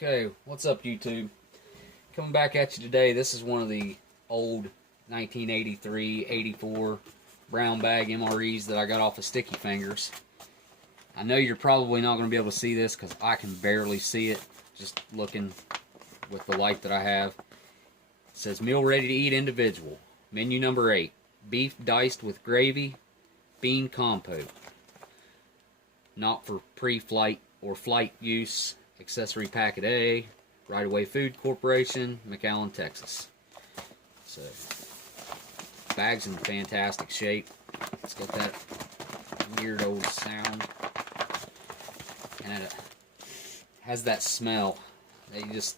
Okay, what's up YouTube? Coming back at you today. This is one of the old 1983, 84 brown bag MREs that I got off of Sticky Fingers. I know you're probably not going to be able to see this because I can barely see it just looking with the light that I have. It says meal ready to eat individual. Menu number 8. Beef diced with gravy, bean compote. Not for pre-flight or flight use. Accessory Pocket A, Right Away Food Corporation, McAllen, Texas. So, bag's in fantastic shape. It's got that weird old sound, and it has that smell. These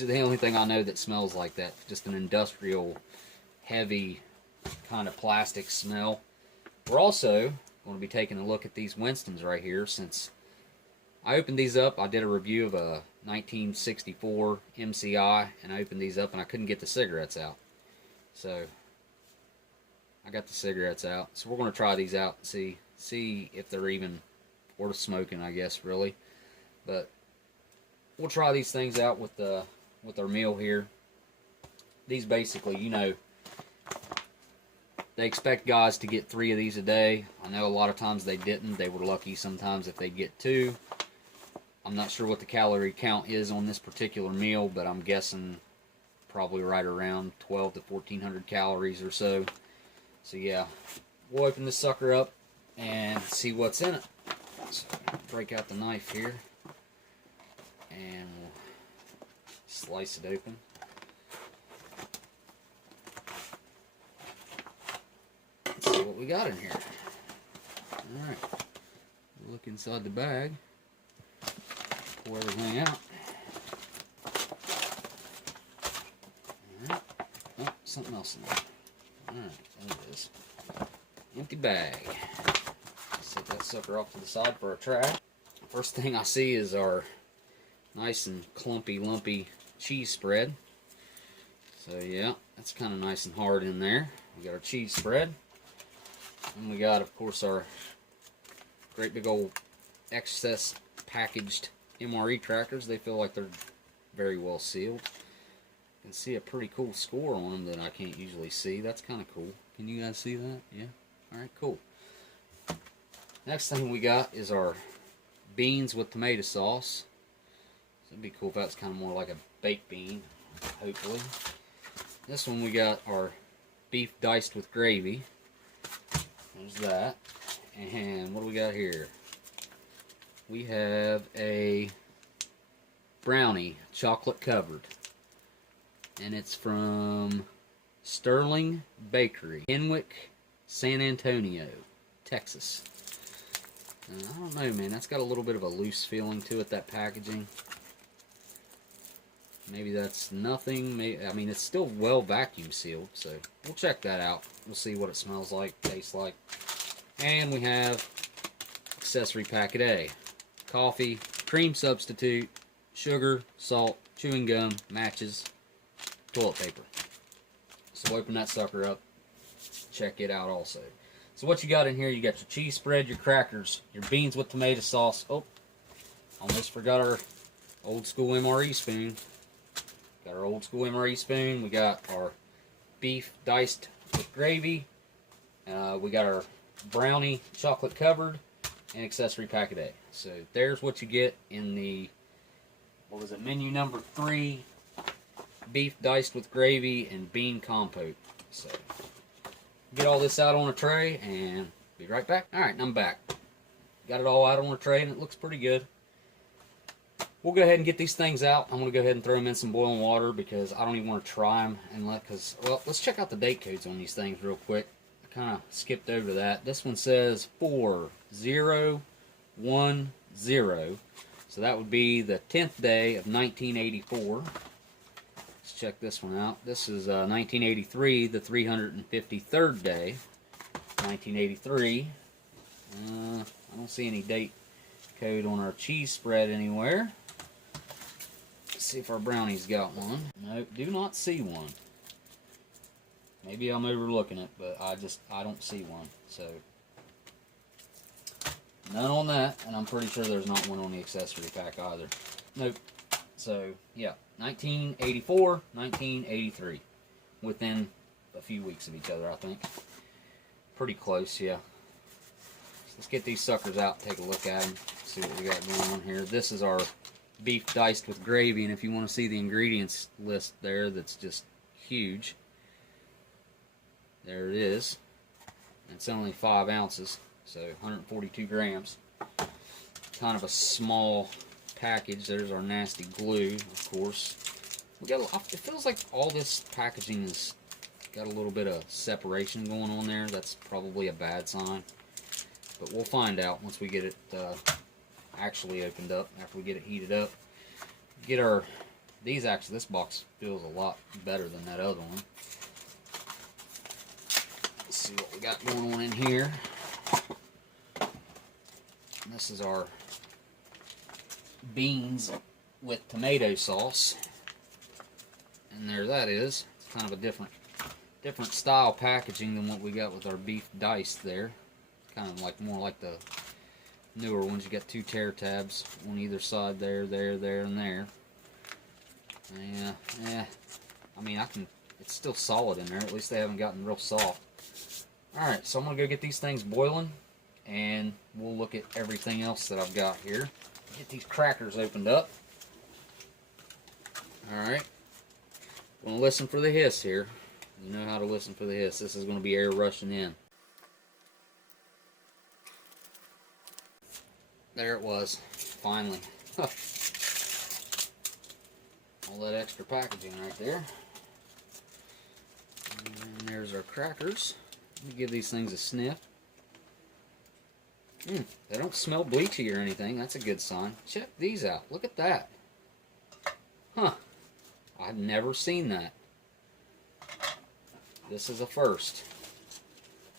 are the only thing I know that smells like that. Just an industrial, heavy kind of plastic smell. We're also going to be taking a look at these Winstons right here, since I opened these up. I did a review of a 1964 MCI, and I opened these up and I couldn't get the cigarettes out. So I got the cigarettes out. So we're going to try these out and see if they're even worth smoking, I guess, really. But we'll try these things out with our meal here. These basically, you know, they expect guys to get 3 of these a day. I know a lot of times they didn't. They were lucky sometimes if they get 2. I'm not sure what the calorie count is on this particular meal, but I'm guessing probably right around 12 to 1400 calories or so. So yeah, we'll open this sucker up and see what's in it. So break out the knife here and we'll slice it open. Let's see what we got in here. Alright, look inside the bag. Pull everything out. Alright. Oh, something else in there. Alright, there it is. Empty bag. Set that sucker off to the side for a try. First thing I see is our nice and clumpy, lumpy cheese spread. So yeah, that's kind of nice and hard in there. We got our cheese spread. And we got, of course, our great big old excess packaged MRE crackers. They feel like they're very well sealed. You can see a pretty cool score on them that I can't usually see. That's kind of cool. Can you guys see that? Yeah? Alright, cool. Next thing we got is our beans with tomato sauce. So it'd be cool if that's kind of more like a baked bean, hopefully. This one we got our beef diced with gravy. There's that. And what do we got here? We have a brownie, chocolate covered. And it's from Sterling Bakery, Kenwick, San Antonio, Texas. And I don't know, man. That's got a little bit of a loose feeling to it, that packaging. Maybe that's nothing. Maybe, I mean, it's still well vacuum sealed, so we'll check that out. We'll see what it smells like, tastes like. And we have Accessory Pocket A. Coffee, cream substitute, sugar, salt, chewing gum, matches, toilet paper. So we'll open that sucker up, check it out also. So what you got in here, you got your cheese spread, your crackers, your beans with tomato sauce. Oh, almost forgot our old school MRE spoon. Got our old school MRE spoon. We got our beef diced with gravy. We got our brownie chocolate covered and Accessory Pocket A. So there's what you get in the, what was it, menu number 3, beef diced with gravy and bean compote. So get all this out on a tray and be right back. Alright, I'm back. Got it all out on a tray and it looks pretty good. We'll go ahead and get these things out. I'm going to go ahead and throw them in some boiling water because I don't even want to try them. Well, let's check out the date codes on these things real quick. I kind of skipped over that. This one says 4010. So that would be the 10th day of 1984. Let's check this one out. This is 1983, the 353rd day. 1983. I don't see any date code on our cheese spread anywhere. Let's see if our brownie's got one. Nope, do not see one. Maybe I'm overlooking it, but I don't see one. So none on that, and I'm pretty sure there's not one on the accessory pack either. Nope. So, yeah, 1984, 1983. Within a few weeks of each other, I think. Pretty close, yeah. So let's get these suckers out, take a look at them, see what we got going on here. This is our beef diced with gravy, and if you want to see the ingredients list there, that's just huge. There it is. It's only 5 ounces, so 142 grams. Kind of a small package. There's our nasty glue, of course. We got it feels like all this packaging has got a little bit of separation going on there. That's probably a bad sign, but we'll find out once we get it actually opened up, after we get it heated up. Get our this box feels a lot better than that other one. Let's see what we got going on in here. This is our beans with tomato sauce. And there that is. It's kind of a different style packaging than what we got with our beef diced there. Kind of like more like the newer ones. You got 2 tear tabs on either side there, and there. Yeah. I mean, it's still solid in there. At least they haven't gotten real soft. Alright, so I'm going to go get these things boiling, and we'll look at everything else that I've got here. Get these crackers opened up. Alright. Going to listen for the hiss here. You know how to listen for the hiss. This is going to be air rushing in. There it was. Finally. All that extra packaging right there. And there's our crackers. Let me give these things a sniff. They don't smell bleachy or anything. That's a good sign. Check these out. Look at that. Huh. I've never seen that. This is a first.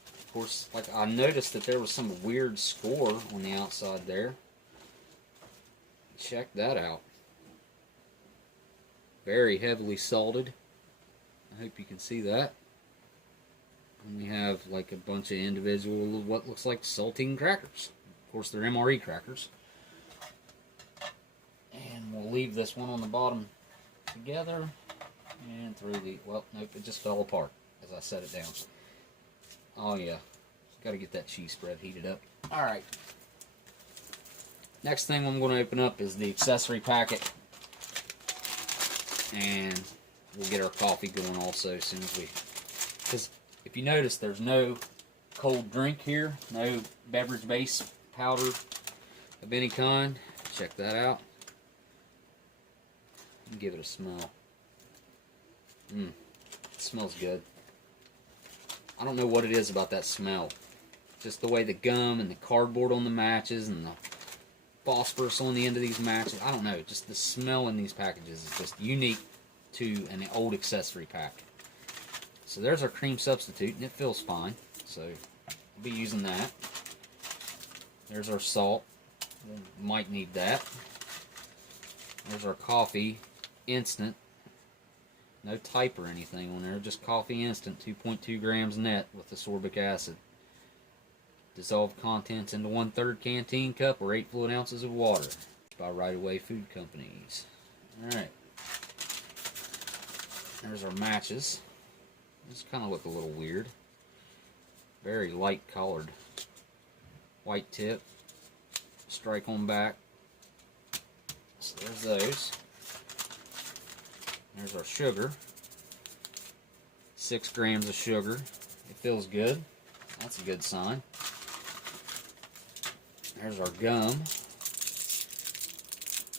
Of course, like I noticed that there was some weird score on the outside there. Check that out. Very heavily salted. I hope you can see that. And we have like a bunch of individual, what looks like saltine crackers. Of course, they're MRE crackers. And we'll leave this one on the bottom together and through the, well, nope, it just fell apart as I set it down. Oh yeah, got to get that cheese spread heated up. Alright, next thing I'm going to open up is the accessory packet, and we'll get our coffee going also as soon as we, because if you notice there's no cold drink here, no beverage base powder of any kind. Check that out. Give it a smell. It smells good. I don't know what it is about that smell. Just the way the gum and the cardboard on the matches and the phosphorus on the end of these matches. I don't know. Just the smell in these packages is just unique to an old accessory pack. So there's our cream substitute, and it feels fine. So I'll be using that. There's our salt. We might need that. There's our coffee instant. No type or anything on there, just coffee instant, 2.2 grams net with ascorbic acid. Dissolved contents into 1/3 canteen cup or 8 fluid ounces of water by Right Away Food Companies. Alright. There's our matches. These kind of look a little weird. Very light colored. White tip. Strike on back. So there's those. There's our sugar. 6 grams of sugar. It feels good. That's a good sign. There's our gum.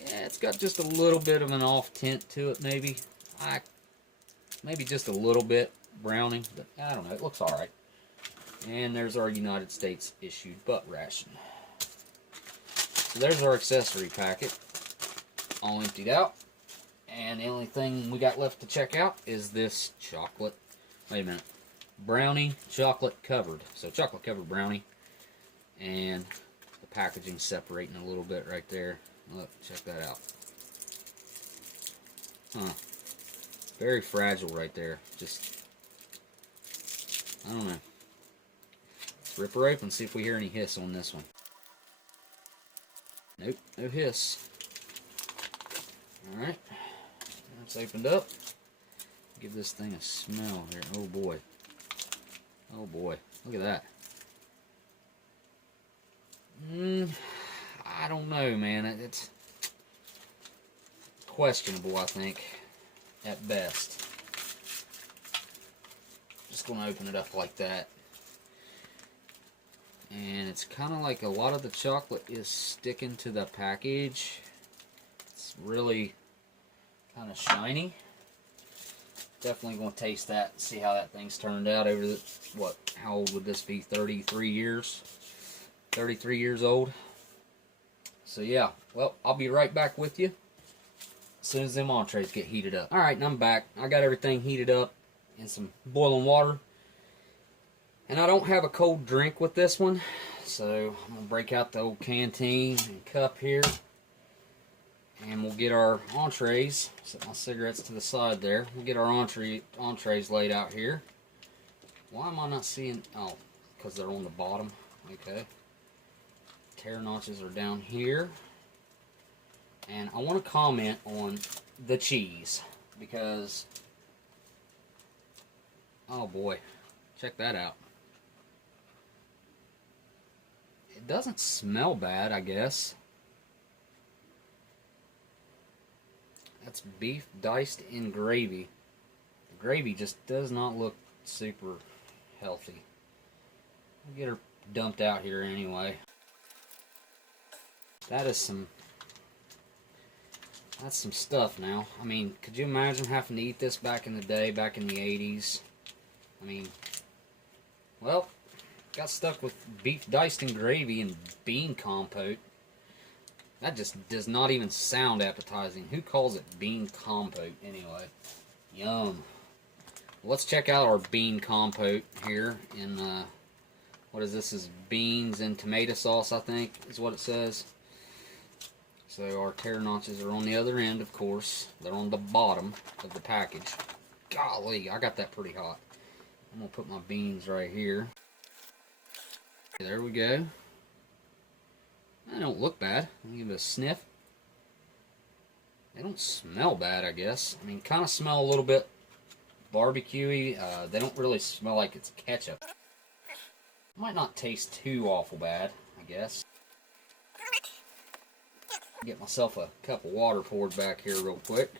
Yeah, it's got just a little bit of an off tint to it, maybe. Maybe just a little bit browning, but I don't know. It looks alright. And there's our United States issued butt ration. So there's our accessory packet. All emptied out. And the only thing we got left to check out is this chocolate, wait a minute, brownie chocolate covered. So chocolate covered brownie. And the packaging separating a little bit right there. Look, check that out. Huh. Very fragile right there. Just, I don't know. Let's rip her open and see if we hear any hiss on this one. Nope, no hiss. Alright, that's opened up. Give this thing a smell here. Oh boy. Oh boy. Look at that. I don't know, man. It's questionable, I think, at best. Just going to open it up like that. And it's kind of like a lot of the chocolate is sticking to the package. It's really kind of shiny. Definitely going to taste that and see how that thing's turned out over the, what, how old would this be? 33 years? 33 years old. So yeah, well, I'll be right back with you as soon as them entrees get heated up. Alright, and I'm back. I got everything heated up in some boiling water. And I don't have a cold drink with this one, so I'm going to break out the old canteen and cup here. And we'll get our entrees. Set my cigarettes to the side there. We'll get our entrees laid out here. Why am I not seeing... Oh, because they're on the bottom. Okay. Tear notches are down here. And I want to comment on the cheese. Because... Oh boy. Check that out. It doesn't smell bad, I guess. That's beef diced in gravy. The gravy just does not look super healthy. We'll get her dumped out here anyway. That's some stuff now. I mean, could you imagine having to eat this back in the day, back in the 80s? I mean, well, got stuck with beef diced in gravy and bean compote. That just does not even sound appetizing. Who calls it bean compote anyway? Yum. Let's check out our bean compote here in, what is this? Is beans and tomato sauce, I think, is what it says. So our tear notches are on the other end, of course. They're on the bottom of the package. Golly, I got that pretty hot. I'm going to put my beans right here. There we go. They don't look bad. Let me give it a sniff. They don't smell bad, I guess. I mean, kind of smell a little bit barbecue-y. They don't really smell like it's ketchup. Might not taste too awful bad, I guess. Get myself a cup of water poured back here real quick.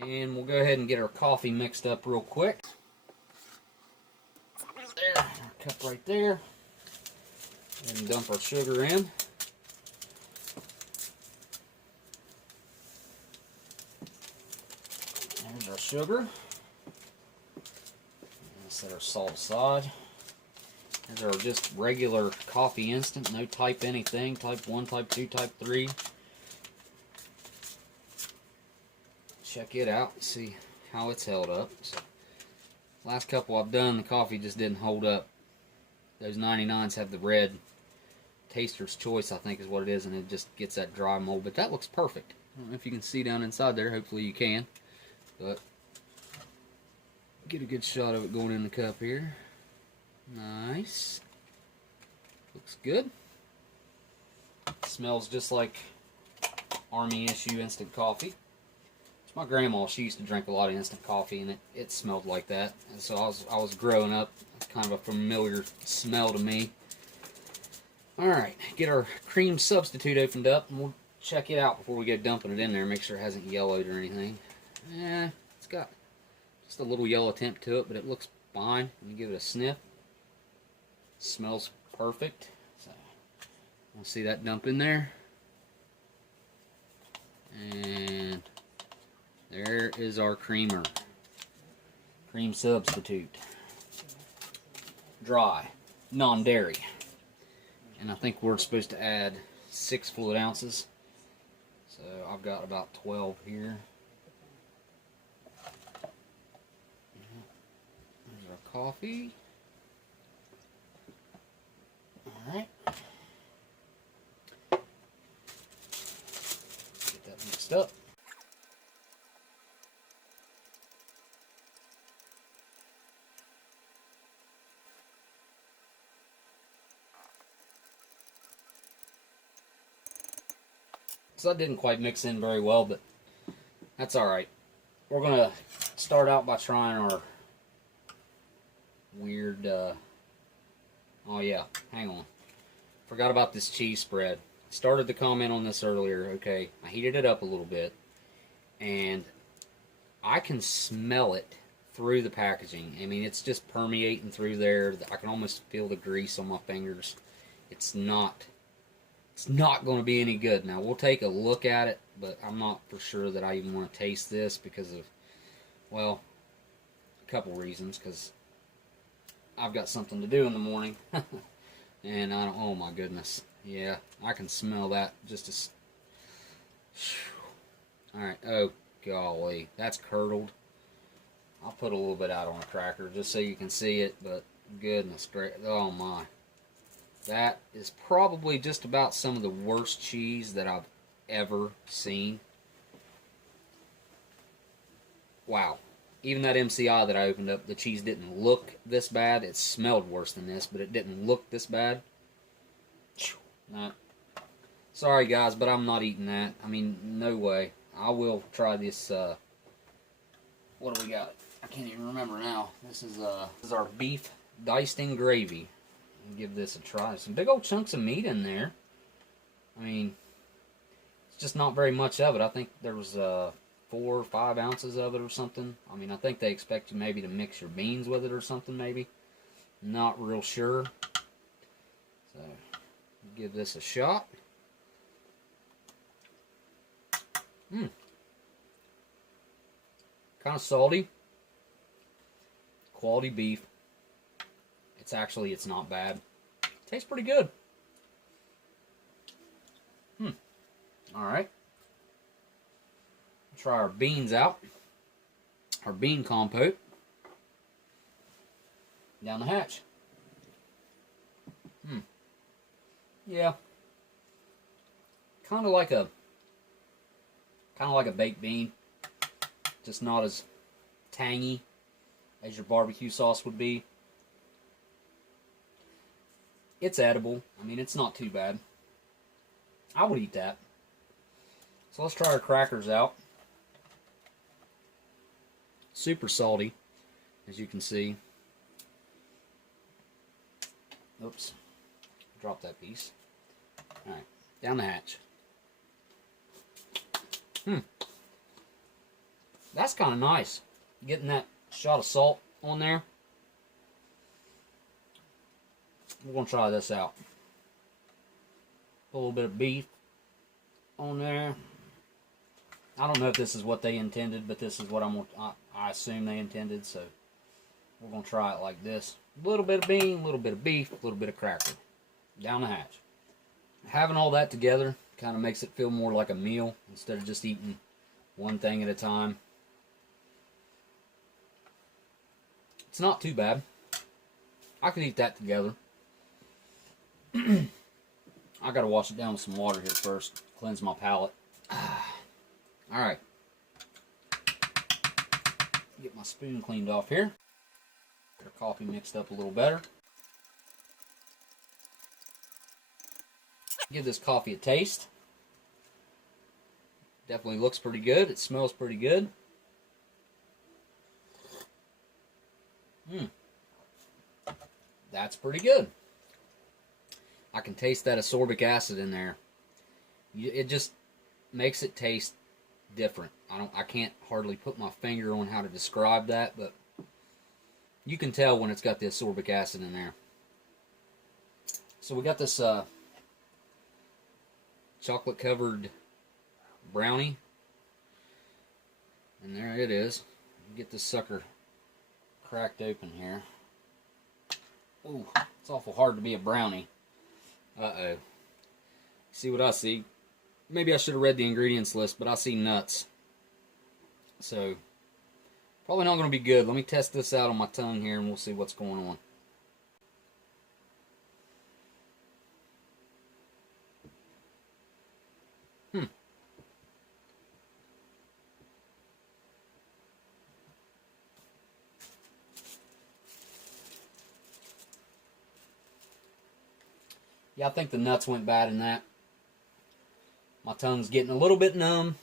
And we'll go ahead and get our coffee mixed up real quick. There, our cup right there. And dump our sugar in. There's our sugar. And set our salt aside. There's our just regular coffee instant, no type anything, type 1, type 2, type 3. Check it out, see how it's held up. So, last couple I've done, the coffee just didn't hold up. Those 99s have the red Taster's Choice, I think is what it is, and it just gets that dry mold. But that looks perfect. I don't know if you can see down inside there. Hopefully you can. But get a good shot of it going in the cup here. Nice. Looks good. Smells just like Army issue instant coffee. My grandma, she used to drink a lot of instant coffee, and it smelled like that. And so I was growing up. It's kind of a familiar smell to me. Alright, get our cream substitute opened up, and we'll check it out before we go dumping it in there, make sure it hasn't yellowed or anything. It's got just a little yellow tint to it, but it looks fine. Let me give it a sniff. Smells perfect. So, I'll see that dump in there. And there is our creamer. Cream substitute. Dry. Non-dairy. And I think we're supposed to add 6 fluid ounces. So I've got about 12 here. There's our coffee. Alright. Get that mixed up. So that didn't quite mix in very well, but that's alright. We're going to start out by trying our weird, oh yeah, hang on. Forgot about this cheese spread. Started to comment on this earlier. Okay, I heated it up a little bit, and I can smell it through the packaging. I mean, it's just permeating through there. I can almost feel the grease on my fingers. It's not going to be any good. Now, we'll take a look at it, but I'm not for sure that I even want to taste this because of, well, a couple reasons. Because I've got something to do in the morning. And I don't, oh my goodness. Yeah, I can smell that just as... Alright, oh golly, that's curdled. I'll put a little bit out on a cracker just so you can see it, but goodness gracious, oh my. That is probably just about some of the worst cheese that I've ever seen. Wow. Even that MCI that I opened up, the cheese didn't look this bad. It smelled worse than this, but it didn't look this bad. Nah. Sorry guys, but I'm not eating that. I mean, no way. I will try this, what do we got? I can't even remember now. This is our beef diced in gravy. Give this a try. Some big old chunks of meat in there. I mean, it's just not very much of it. I think there was 4 or 5 ounces of it or something. I mean, I think they expect you maybe to mix your beans with it or something maybe. Not real sure. So, give this a shot. Kind of salty. Quality beef. It's not bad. Tastes pretty good. Alright. Try our beans out. Our bean compote. Down the hatch. Yeah. Kind of like a baked bean. Just not as tangy as your barbecue sauce would be. It's edible. I mean, it's not too bad. I would eat that. So let's try our crackers out. Super salty, as you can see. Oops. Drop that piece. Alright, down the hatch. That's kind of nice. Getting that shot of salt on there. We're going to try this out. Put a little bit of beef on there. I don't know if this is what they intended, but this is what I assume they intended, so we're going to try it like this. A little bit of bean, a little bit of beef, a little bit of cracker. Down the hatch. Having all that together kind of makes it feel more like a meal instead of just eating one thing at a time. It's not too bad. I could eat that together. I gotta wash it down with some water here first. Cleanse my palate. Alright. Get my spoon cleaned off here. Get our coffee mixed up a little better. Give this coffee a taste. Definitely looks pretty good. It smells pretty good. That's pretty good. I can taste that ascorbic acid in there. It just makes it taste different. I can't hardly put my finger on how to describe that, but you can tell when it's got the ascorbic acid in there. So we got this chocolate covered brownie, and there it is. Get this sucker cracked open here. Ooh, it's awful hard to be a brownie. Uh-oh. See what I see? Maybe I should have read the ingredients list, but I see nuts. So, probably not going to be good. Let me test this out on my tongue here and we'll see what's going on. Yeah, I think the nuts went bad in that. My tongue's getting a little bit numb.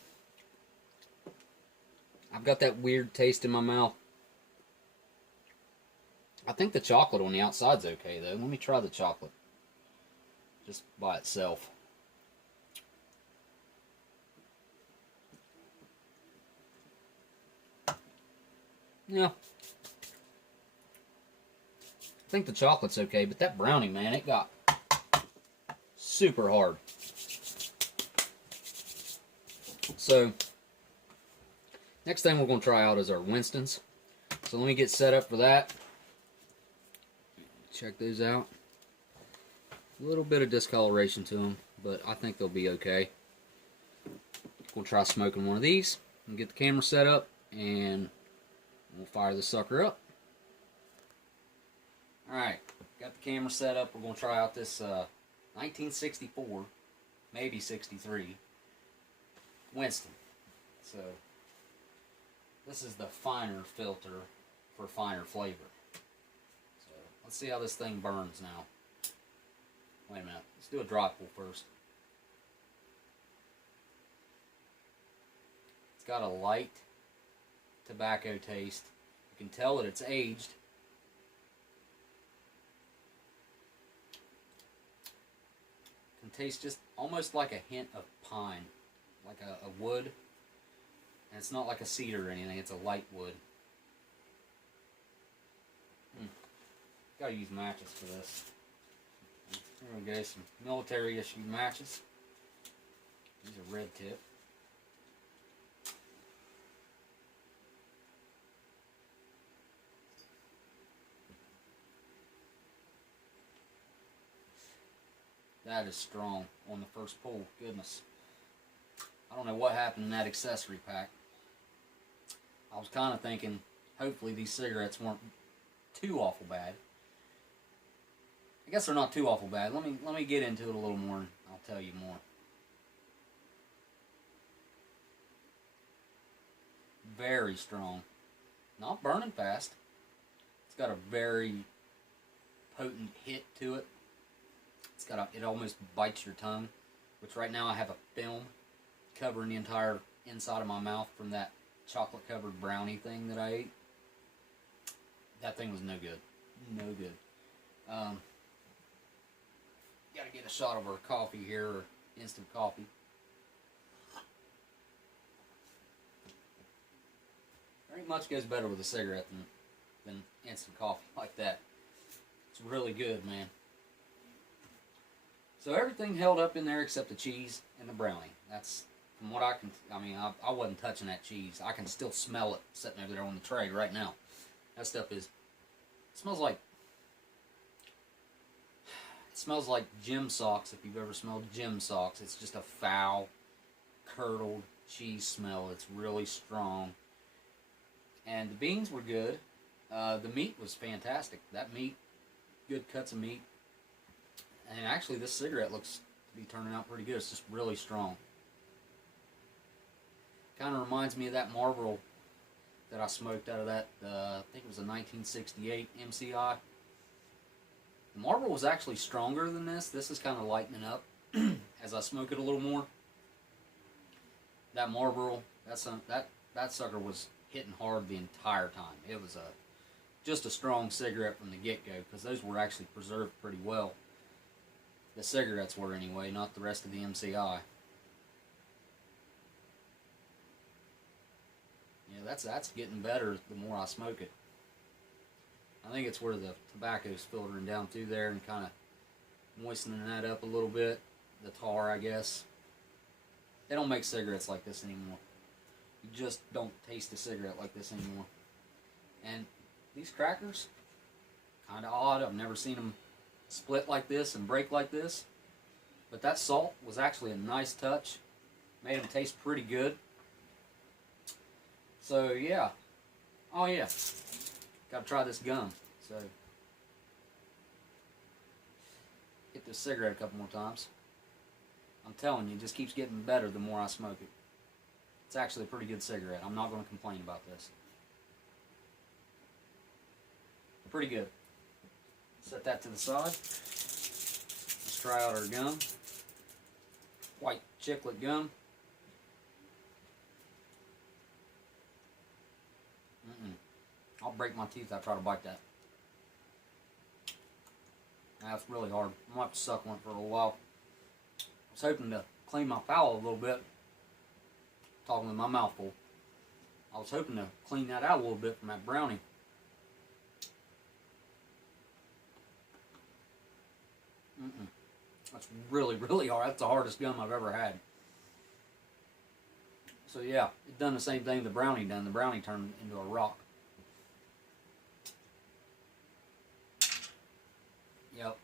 I've got that weird taste in my mouth. I think the chocolate on the outside's okay, though. Let me try the chocolate. Just by itself. Yeah. I think the chocolate's okay, but that brownie, man, it got super hard. So, next thing we're going to try out is our Winstons. So let me get set up for that. Check those out. A little bit of discoloration to them, but I think they'll be okay. We'll try smoking one of these and get the camera set up, and we'll fire the sucker up. Alright, got the camera set up. We're going to try out this 1964, maybe 63, Winston. So, this is the finer filter for finer flavor. So, let's see how this thing burns now. Wait a minute, let's do a dry pull first. It's got a light tobacco taste. You can tell that it's aged. Can taste just almost like a hint of pine, like a wood. And it's not like a cedar or anything, it's a light wood. Gotta use matches for this. There we go, some military issued matches. These are red tip. That is strong on the first pull. Goodness. I don't know what happened in that accessory pack. I was kind of thinking, hopefully these cigarettes weren't too awful bad. I guess they're not too awful bad. Let me get into it a little more and I'll tell you more. Very strong. Not burning fast. It's got a very potent hit to it. It almost bites your tongue, which right now I have a film covering the entire inside of my mouth from that chocolate covered brownie thing that I ate. That thing was no good. No good. Gotta get a shot of our coffee here, or instant coffee. Very much goes better with a cigarette than instant coffee like that. It's really good, man. So everything held up in there except the cheese and the brownie. That's, from what I can, I wasn't touching that cheese. I can still smell it sitting over there on the tray right now. That stuff it smells like gym socks, if you've ever smelled gym socks. It's just a foul, curdled cheese smell. It's really strong. And the beans were good. The meat was fantastic. That meat, good cuts of meat. And actually, this cigarette looks to be turning out pretty good. It's just really strong. Kind of reminds me of that Marlboro that I smoked out of that, I think it was a 1968 MCI. The Marlboro was actually stronger than this. This is kind of lightening up as I smoke it a little more. That Marlboro, that sucker was hitting hard the entire time. It was just a strong cigarette from the get-go, because those were actually preserved pretty well. The cigarettes were anyway, not the rest of the MCI. Yeah, that's getting better the more I smoke it. I think it's where the tobacco's filtering down through there and kind of moistening that up a little bit. The tar, I guess. They don't make cigarettes like this anymore. You just don't taste a cigarette like this anymore. And these crackers, kind of odd. I've never seen them split like this and break like this. But that salt was actually a nice touch. Made them taste pretty good. So, yeah. Oh, yeah. Gotta try this gum. So, hit this cigarette a couple more times. I'm telling you, it just keeps getting better the more I smoke it. It's actually a pretty good cigarette. I'm not going to complain about this. Pretty good. Set that to the side. Let's try out our gum. Quite chiclet gum. I'll break my teeth if I try to bite that. That's really hard. I'm gonna have to suck one for a little while. I was hoping to clean my palate a little bit. Talking with my mouth full. I was hoping to clean that out a little bit from that brownie. That's really, really hard. That's the hardest gum I've ever had. So yeah, it done the same thing the brownie done. The brownie turned into a rock. Yep.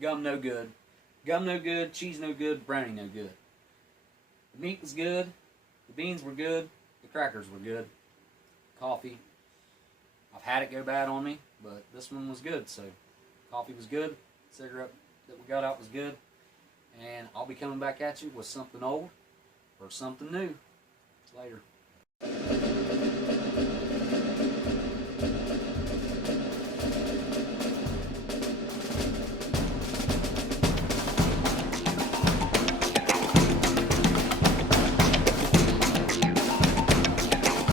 Gum no good. Gum no good, cheese no good, brownie no good. The meat was good, the beans were good, the crackers were good. Coffee, I've had it go bad on me, but this one was good, so coffee was good, cigarette that we got out was good, and I'll be coming back at you with something old or something new later.